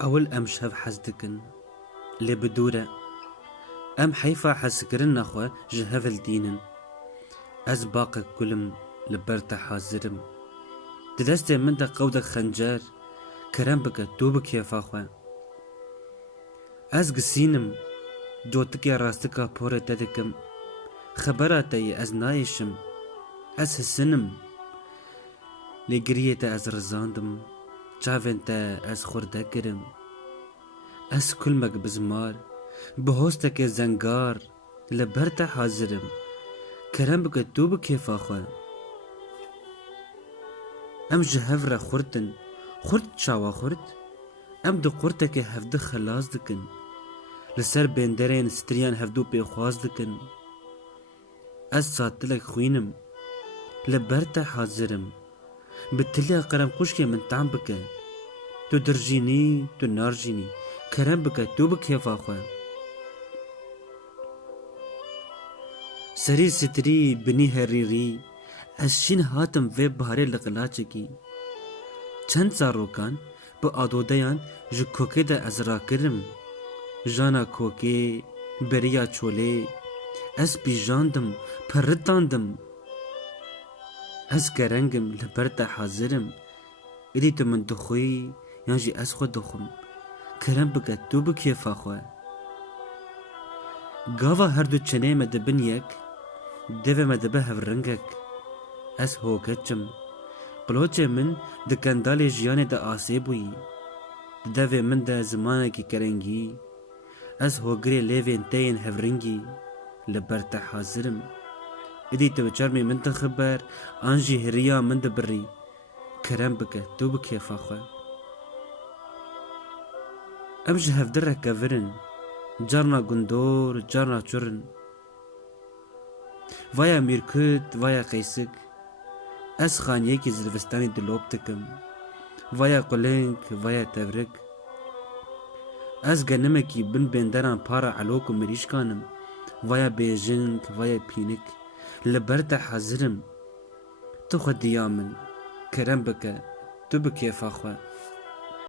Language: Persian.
اول ام شهف حز دکن لی بدوره ام حیفا حز کرن نخوا جهف الدینن از باقی کلم لبرتا حاضرم دست من دا قود خنجر کرم بکه تو بکیفا خوا از گسینم جوتکی راستکا پوره ددکم خبراتی از نایشم از حسنم لگریت از رزاندم چاوین تا از خورده کرم از کلمک بزمار بهوستک زنگار لبرتا حاضرم کرم بکه تو بکیفا خوا ام جهف را خوردن خورد چاوا خورد ام دو قرتک هفده خلاص دکن لسر بندرین ستریان هفدو پیخواز دکن از ساتلک خوینم لبرتا حاضرم بتلیا قرم خوشکی من تعم بکه تو درجینی تو نارجینی کرم بکه تو بکیفا خوا سری ستری بنی هریری از شین هاتم و بهاره لقلاچکی چند زاروکان با آدودیان جو کوکه ده از را کرم جانا کوکه بریا چوله از بیجاندم پرداندم از گرنگم لبرتا حاضرم ایدی تو من دخوی یانجی از خود دخم کرم بکه تو بکیفا خوا گاوا هر دو چنه مدبن یک دوه مدبه هفرنگک از هوکچم بلوچ من دکندال جیان دا آسه بویی دوه من دا زمانه کی کرنگی از هوگری لیوین تین هفرنگی لبرتا حاضرم ایدی تو چرمی من تخبر آنجی هریا من دبری کرم بکه تو بکیفا خوا ام جهف در کورن جارنا گندور جارنا چورن ویا میرکت ویا قیسک از خانیه کی زلوستانی دلوب تکم ویا قلنک ویا تورک از گنمه کی بن بندران پارا علوک و مریشکانم ویا بیجنک ویا پینک لبرتا حاضرم تو خود دیامن کرم بکه تو بکیفا خوا